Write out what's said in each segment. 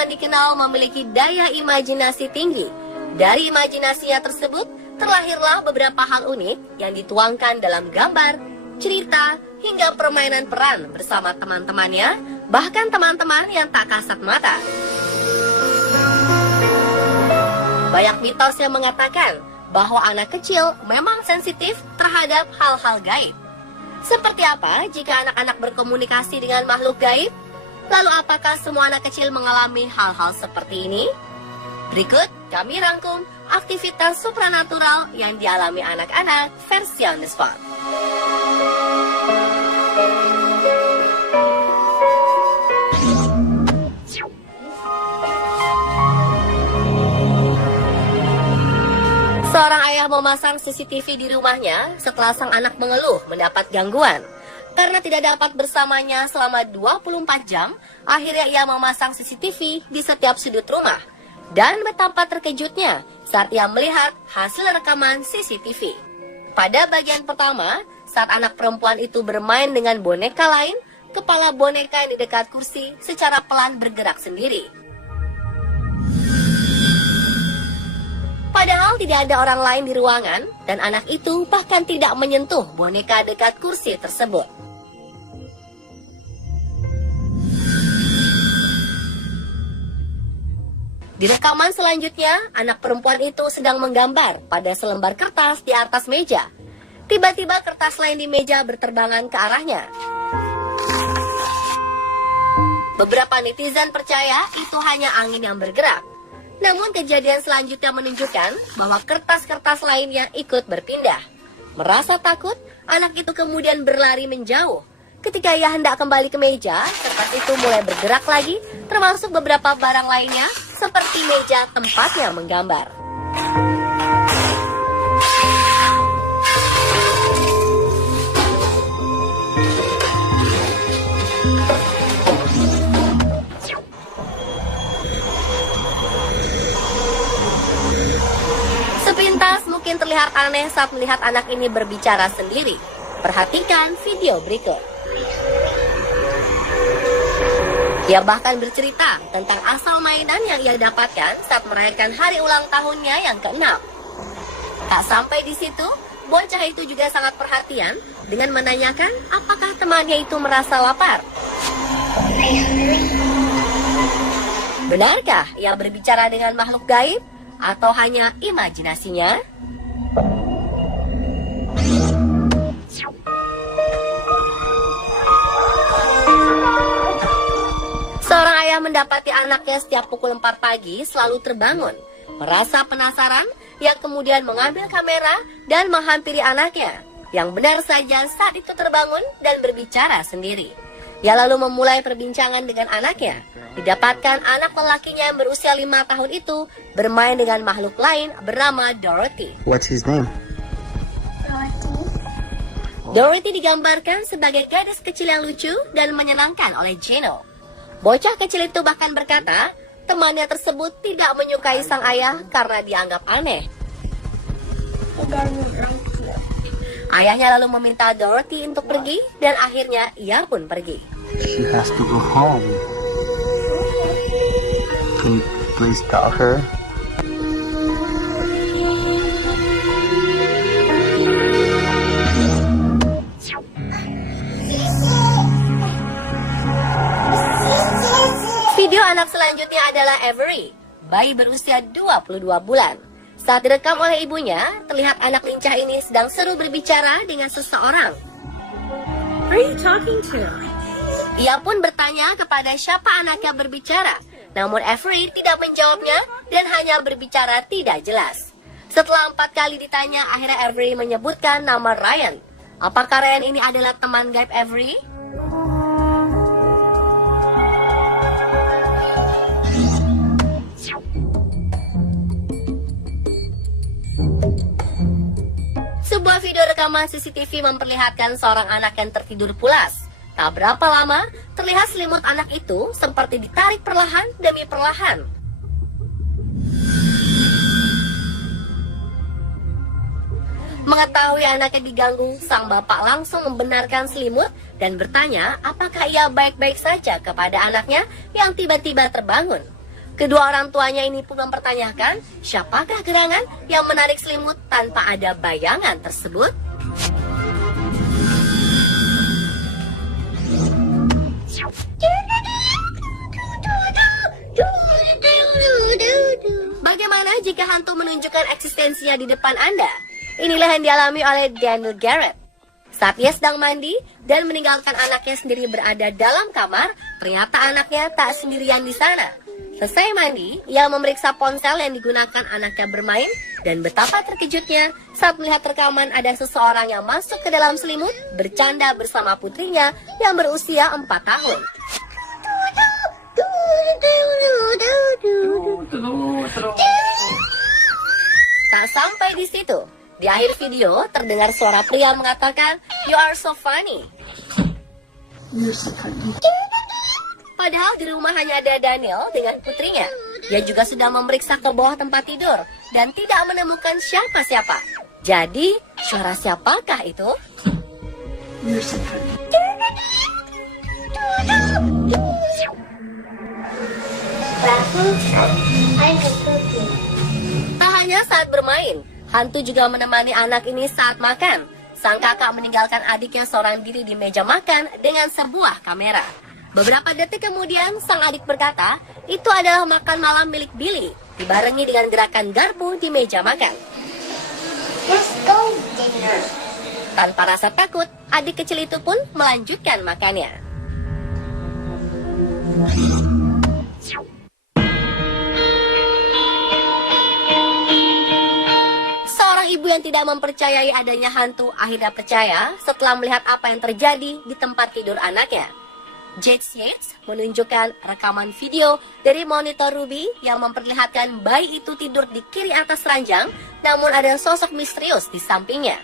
teman dikenal memiliki daya imajinasi tinggi. Dari imajinasinya tersebut, terlahirlah beberapa hal unik yang dituangkan dalam gambar, cerita, hingga permainan peran bersama teman-temannya, bahkan teman-teman yang tak kasat mata. Banyak mitos yang mengatakan bahwa anak kecil memang sensitif terhadap hal-hal gaib. Seperti apa jika anak-anak berkomunikasi dengan makhluk gaib? Lalu apakah semua anak kecil mengalami hal-hal seperti ini? Berikut kami rangkum aktivitas supranatural yang dialami anak-anak versi on the spot. Seorang ayah memasang CCTV di rumahnya setelah sang anak mengeluh mendapat gangguan. Karena tidak dapat bersamanya selama 24 jam, akhirnya ia memasang CCTV di setiap sudut rumah. Dan betapa terkejutnya saat ia melihat hasil rekaman CCTV. Pada bagian pertama, saat anak perempuan itu bermain dengan boneka lain, kepala boneka yang di dekat kursi secara pelan bergerak sendiri. Padahal tidak ada orang lain di ruangan, dan anak itu bahkan tidak menyentuh boneka dekat kursi tersebut. Di rekaman selanjutnya, anak perempuan itu sedang menggambar pada selembar kertas di atas meja. Tiba-tiba kertas lain di meja berterbangan ke arahnya. Beberapa netizen percaya itu hanya angin yang bergerak. Namun kejadian selanjutnya menunjukkan bahwa kertas-kertas lainnya ikut berpindah. Merasa takut, anak itu kemudian berlari menjauh. Ketika ia hendak kembali ke meja, kertas itu mulai bergerak lagi, termasuk beberapa barang lainnya, seperti meja tempatnya menggambar. Sepintas mungkin terlihat aneh saat melihat anak ini berbicara sendiri. Perhatikan video berikut. Dia bahkan bercerita tentang asal mainan yang ia dapatkan saat merayakan hari ulang tahunnya yang ke-6. Tak sampai di situ, bocah itu juga sangat perhatian dengan menanyakan apakah temannya itu merasa lapar. Benarkah ia berbicara dengan makhluk gaib atau hanya imajinasinya? Seorang ayah mendapati anaknya setiap pukul 4 pagi selalu terbangun. Merasa penasaran, yang kemudian mengambil kamera dan menghampiri anaknya. Yang benar saja saat itu terbangun dan berbicara sendiri. Ia lalu memulai perbincangan dengan anaknya. Didapatkan anak lelakinya yang berusia 5 tahun itu bermain dengan makhluk lain bernama Dorothy. What's his name? Dorothy digambarkan sebagai gadis kecil yang lucu dan menyenangkan oleh Gino. Bocah kecil itu bahkan berkata, temannya tersebut tidak menyukai sang ayah karena dianggap aneh. Ayahnya lalu meminta Dorothy untuk pergi dan akhirnya ia pun pergi. She has to go home. Can you please tell her? Video anak selanjutnya adalah Avery, bayi berusia 22 bulan. Saat direkam oleh ibunya, terlihat anak lincah ini sedang seru berbicara dengan seseorang. Who are you talking to? Ia pun bertanya kepada siapa anaknya berbicara. Namun Avery tidak menjawabnya dan hanya berbicara tidak jelas. Setelah 4 kali ditanya, akhirnya Avery menyebutkan nama Ryan. Apakah Ryan ini adalah teman gaib Avery? Sebuah video rekaman CCTV memperlihatkan seorang anak yang tertidur pulas. Tak berapa lama, terlihat selimut anak itu seperti ditarik perlahan demi perlahan. Mengetahui anaknya diganggu, sang bapak langsung membenarkan selimut dan bertanya apakah ia baik-baik saja kepada anaknya yang tiba-tiba terbangun. Kedua orang tuanya ini pun mempertanyakan siapakah gerangan yang menarik selimut tanpa ada bayangan tersebut. Bagaimana jika hantu menunjukkan eksistensinya di depan Anda? Inilah yang dialami oleh Daniel Garrett. Saat ia sedang mandi dan meninggalkan anaknya sendiri berada dalam kamar, ternyata anaknya tak sendirian di sana. Selesai mandi, ia memeriksa ponsel yang digunakan anaknya bermain dan betapa terkejutnya saat melihat rekaman ada seseorang yang masuk ke dalam selimut bercanda bersama putrinya yang berusia 4 tahun. Tak sampai di situ. Di akhir video, terdengar suara pria mengatakan, "You are so funny." Padahal di rumah hanya ada Daniel dengan putrinya. Dia juga sudah memeriksa ke bawah tempat tidur dan tidak menemukan siapa-siapa. Jadi, suara siapakah itu? Tak hanya saat bermain, hantu juga menemani anak ini saat makan. Sang kakak meninggalkan adiknya seorang diri di meja makan dengan sebuah kamera. Beberapa detik kemudian, sang adik berkata, itu adalah makan malam milik Billy, dibarengi dengan gerakan garpu di meja makan. Let's go dinner. Tanpa rasa takut, adik kecil itu pun melanjutkan makannya. Seorang ibu yang tidak mempercayai adanya hantu akhirnya percaya setelah melihat apa yang terjadi di tempat tidur anaknya. Jade Yates menunjukkan rekaman video dari monitor Ruby yang memperlihatkan bayi itu tidur di kiri atas ranjang, namun ada sosok misterius di sampingnya.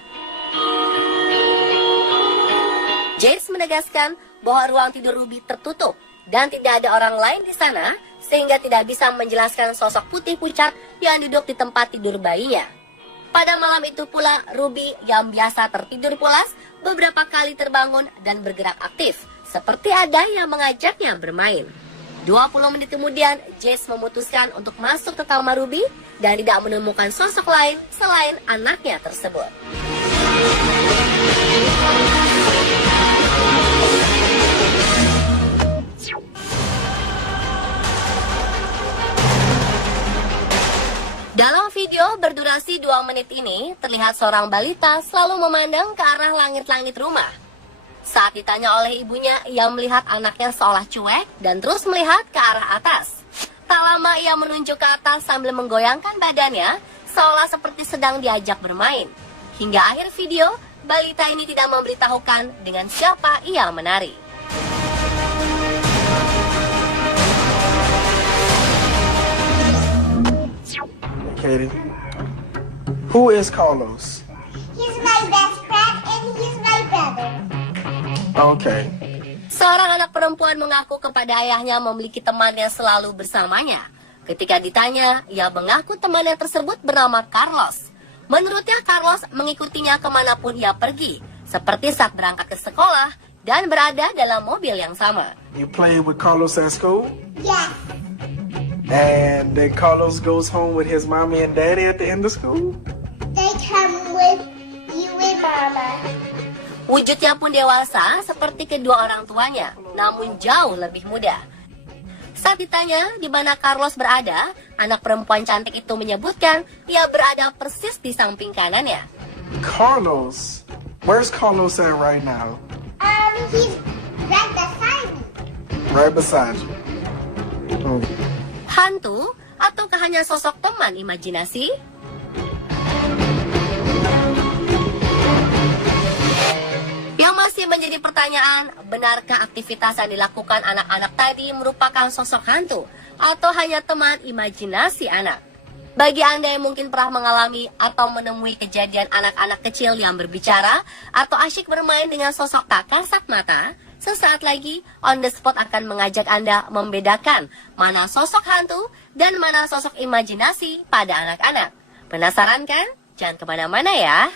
Jade menegaskan bahwa ruang tidur Ruby tertutup dan tidak ada orang lain di sana, sehingga tidak bisa menjelaskan sosok putih pucat yang duduk di tempat tidur bayinya. Pada malam itu pula, Ruby yang biasa tertidur pulas beberapa kali terbangun dan bergerak aktif, seperti ada yang mengajaknya bermain. 20 menit kemudian, Jess memutuskan untuk masuk ke kamar Ruby dan tidak menemukan sosok lain selain anaknya tersebut. Dalam video berdurasi 2 menit ini, terlihat seorang balita selalu memandang ke arah langit-langit rumah. Saat ditanya oleh ibunya, ia melihat anaknya seolah cuek dan terus melihat ke arah atas. Tak lama ia menunjuk ke atas sambil menggoyangkan badannya, seolah seperti sedang diajak bermain. Hingga akhir video, balita ini tidak memberitahukan dengan siapa ia menari. Katie, who is Carlos? He's my best friend and he's my brother. Okay. Seorang anak perempuan mengaku kepada ayahnya memiliki teman yang selalu bersamanya. Ketika ditanya, ia mengaku temannya tersebut bernama Carlos. Menurutnya, Carlos mengikutinya kemanapun ia pergi, seperti saat berangkat ke sekolah dan berada dalam mobil yang sama. You played with Carlos at school? Yes. And then Carlos goes home with his mommy and daddy at the end of school? They come with you and Mama. Wujudnya pun dewasa seperti kedua orang tuanya, namun jauh lebih muda. Saat ditanya di mana Carlos berada, anak perempuan cantik itu menyebutkan ia berada persis di samping kanannya. Carlos? Where's Carlos at right now? He's right beside me. Right beside you. Oh. Hantu ataukah hanya sosok teman imajinasi? Yang masih menjadi pertanyaan, benarkah aktivitas yang dilakukan anak-anak tadi merupakan sosok hantu atau hanya teman imajinasi anak? Bagi Anda yang mungkin pernah mengalami atau menemui kejadian anak-anak kecil yang berbicara atau asyik bermain dengan sosok tak kasat mata, sesaat lagi On The Spot akan mengajak Anda membedakan mana sosok hantu dan mana sosok imajinasi pada anak-anak. Penasaran kan? Jangan kemana-mana ya.